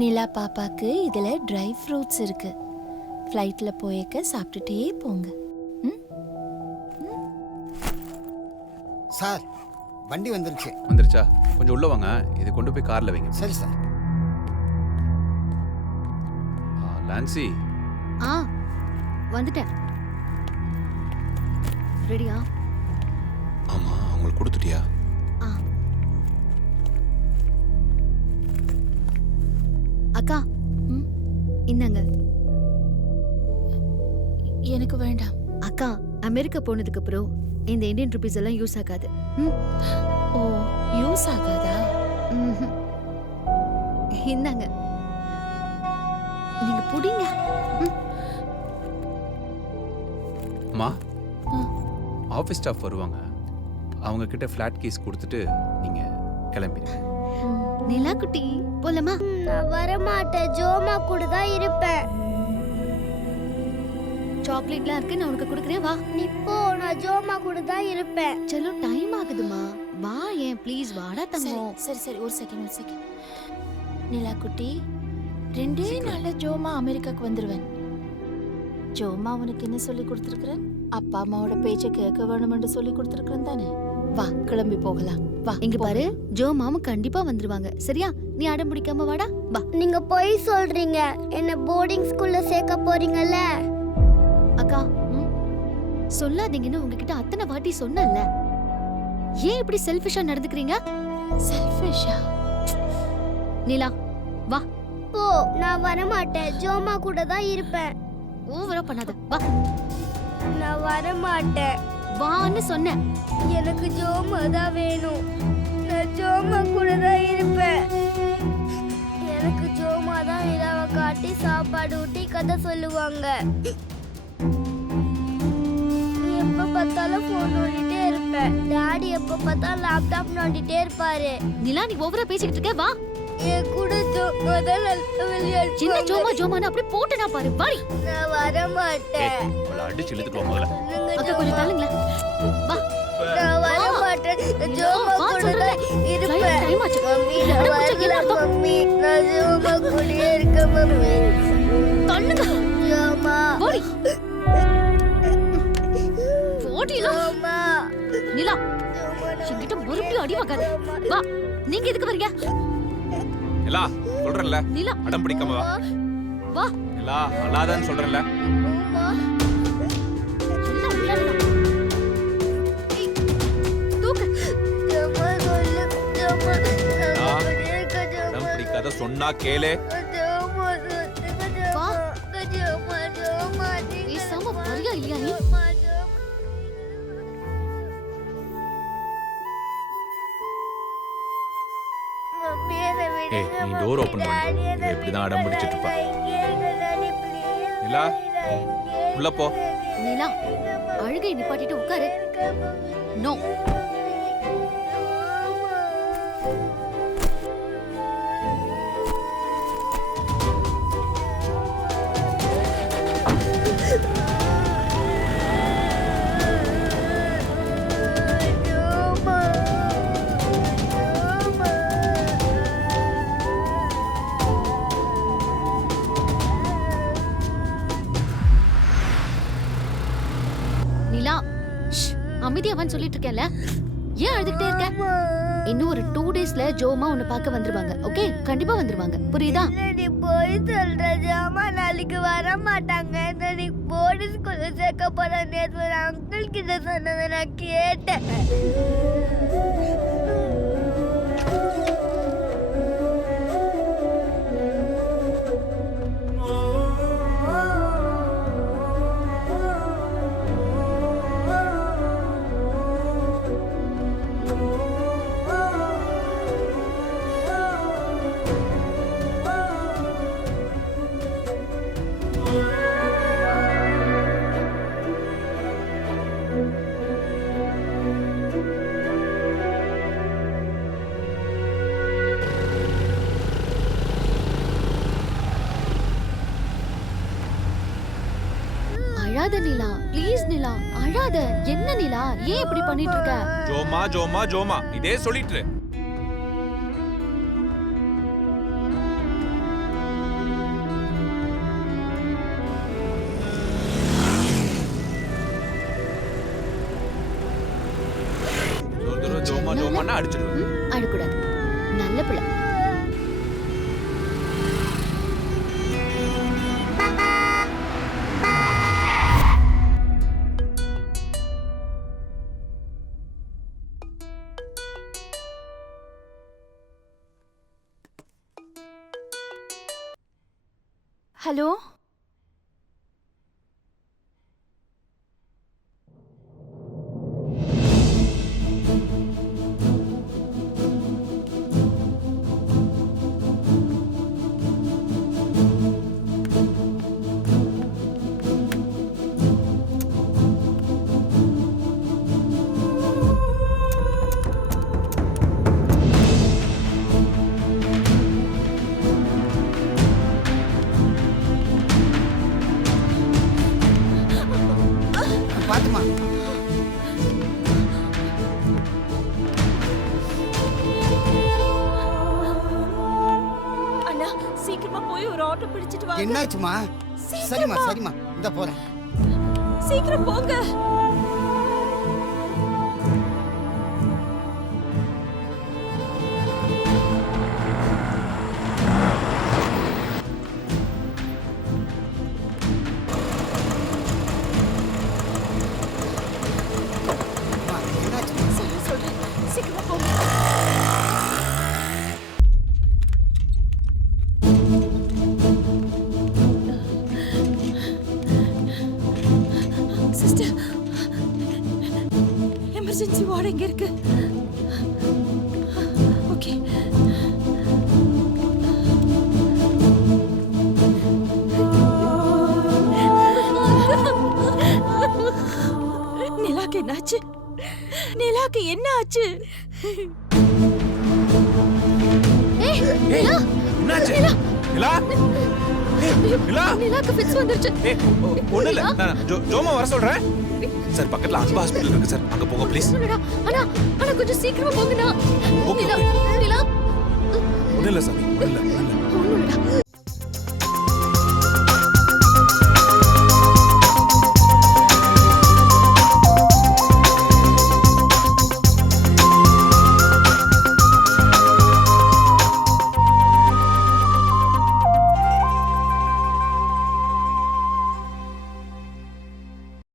நிலா பாப்பாக்கு இதுல dry fruits இருக்கு. ஃப்ளைட்ல போயக்க சாப்பிட்டுட்டே போங்க. சார் வண்டி வந்துருச்சா? கொஞ்சம் உள்ள வாங்க. இது கொண்டு போய் கார்ல வைங்க. சரி சார். லான்சி. வந்துட்டேன். ரெடியா? ஆமா, உங்களுக்கு கொடுத்துட்டியா? அக்கா, இந்தாங்க. எனக்கு வேண்டாம். அக்கா, அமெரிக்கா போனதுக்கு அப்புறம் இந்த இந்தியன் ருபீஸ் எல்லாம் யூஸ் ஆகாது. ஓ, யூஸ் ஆகாதா? இந்தாங்க, நீங்க புடிங்க. அம்மா, ஆஃபீஸ் ஸ்டாஃப் வருவாங்க. அவங்க கிட்ட ஃபிளாட் கீஸ் கொடுத்துட்டு நீங்க கிளம்பிடுங்க. நிலா குட்டி, போலாமா? நான் வர மாட்டேன். ஜோமா கூட தான் இருப்பேன். சாக்லேட்லாம் இருக்கு, நான் உனக்கு கொடுக்குறேன். வா. நீ போ, நான் ஜோமா கூட தான் இருப்பேன். சலோ, டைம் ஆகுதுமா. வா, ஏன் ப்ளீஸ் வாடா தங்கம். சரி, ஒரு செகண்ட். நிலா குட்டி, 2 நாள்ல ஜோமா அமெரிக்காக்கு வந்துருவேன். ஜோமா உனக்கு என்ன சொல்லி கொடுத்துருக்குறேன்? அப்பா அம்மாவோட பேச்ச கேட்க வேணும்னு சொல்லி கொடுத்துருக்குறேன் தானே? வா, கிளம்பி போகலாம். வா. இங்க பாரு, ஜோ மாமா கண்டிப்பா வந்துருவாங்க. சரியா? நீ அடம் பிடிக்காம வாடா. வா. நீங்க போய் சொல்றீங்க. என்ன போர்டிங் ஸ்கூல்ல சேர்க்க போறீங்கல்ல? அக்கா, சொல்லாதீங்கன்னு உங்ககிட்ட அத்தனை வாட்டி சொன்னேன்ல. ஏன் இப்படி செல்ஃபிஷா நடந்துக்கிறீங்க? செல்ஃபிஷா? நிலா, வா. போ, நான் வர மாட்டேன். ஜோமா கூட தான் இருப்பேன். ஓவரா பண்ணாத. வா. நான் வர மாட்டேன். வான்னு சொன்னேன். எனக்கு ஜோமா தான் வேணும். நான் ஜோமா கூட தான் இருப்பேன். எனக்கு ஜோமா தான் நிலாவை காட்டி சாப்பாடு ஊட்டி கதை சொல்லுவாங்க. எப்ப பார்த்தாலும் போன் நோண்டிட்டே இருப்பேன். டாடி எப்ப பார்த்தாலும் லேப்டாப் நோண்டிட்டே இருப்பாரு. நிலா, நீ ஓவரா பேசிக்கிட்டு இருக்க. வா. என் கூட ஜோமா தான் விளையாடு. சின்ன ஜோமான்னு அப்படி போட்டுனா பாரு. வாடி. நான் வர மாட்டேன். அடிச்சு இழுத்துட்டு போங்க. அக்கா, கொஞ்சம் தள்ளுங்களேன். வா. நான் வர மாட்டேன். ஜோமா கூட தான் இருப்பேன். டைம் ஆச்சு. மம்மி, நான் வரல மம்மி. நான் ஜோமா கூடயே இருக்க மம்மி. தள்ளுங்க. ஜோமா. ஓடி. ஓடிலா. ஜோமா. நிலா, என்கிட்ட மறுபடியும் அடி வாங்காத. வா. நீங்க எதுக்கு வரீங்க? நிலா, சொல்றேன்ல, நிலா, அடம் பிடிக்காம வா. வா. நிலா, அழாதன்னு சொல்றேன்ல. எல்லாம் உள்ளாடலாம். ஏய், தூக்கு. ஜோமா சொல்லு. ஜோமா. ஆ. கூடயே இருக்க அடம் ஜோமா. பிடிக்காத சொன்னா கேளு. ஜோமா சொல்லுங்க. வா. ஜோமா. ஜோமா. பேசாம வரியா இல்லையா நீ? ஜோமா. மம்மி, என்னை விடுங்க. ஏய், நீ டோர் ஓபன் பண்ணு. டாடி, இவ என்னை இப்படிதான் அடம் விடுங்க. பிடிச்சிட்டு இருப்பா. நான் இங்கே இருக்கேன் டாடி, please. நிலா, உள்ள போ. நிலா, அழுகை நிப்பாட்டிட்டு உட்காரு. நோ. நிலா, அமைதியாவான்னு சொல்லிட்டு இருக்கேன்ல. ஏன் அழுதுகிட்டே இருக்க? இன்னும் ஒரு 2 டேஸ்ல ஜோமா உன்னை பார்க்க வந்துருவாங்க. ஓகே, கண்டிப்பா வந்துருவாங்க. புரியுதா? நீ போய் சொல்ற. ஜாமா நாளைக்கு வர மாட்டாங்க. நீ போர்டு ஸ்கூல்ல சேர்க்க போற. நேற்று ஒரு அங்கிள் கிட்ட சொன்னதை நான் கேட்டேன். அழாத நிலா, ப்ளீஸ் நிலா, அழாத. என்ன நிலா, ஏன் இப்படி பண்ணிட்டு இருக்க? ஜோமா ஜோமா ஜோமா இதே சொல்லிட்டு இரு. பண்ணா அடிச்சிடுவேன். அழக்கூடாது. நல்ல பிள்ளை. ஹலோ பாத்துமா அண்ணா சீக்கிரமா போய் ஒரு ஆட்டோ பிடிச்சிட்டு வாங்க. என்னாச்சுமா? சரிம்மா சரிம்மா இந்த போறேன். சீக்கிரம் போங்க. அம்மா, என்னாச்சுமா? சொல்றேன் சீக்கிரமா போங்க. சிஸ்டர் எமர்ஜென்சி வார்டு எங்க இருக்கு? ஓகே நிலாக்கு என்னாச்சு? நிலாக்கு என்ன ஆச்சு? ஏய், நிலா. என்னாச்சு? நிலா? நிலா? நிலாக்கு ஃபிட்ஸ் வந்துருச்சு. ஏய், ஒண்ணும் இல்ல. நான் ஜோமா வர சொல்றேன். சார் பக்கத்துல அன்பா ஹாஸ்பிடல் இருக்கு சார். அங்க போங்க ப்ளீஸ். ஒண்ணுடா. அண்ணா கொஞ்சம் சீக்கிரமா போங்கண்ணா. ஓகே, நிலா ஓகே. நிலா ஒண்ணும் இல்ல சாமி. ஒண்ணும் இல்ல. ஒண்ணுடா.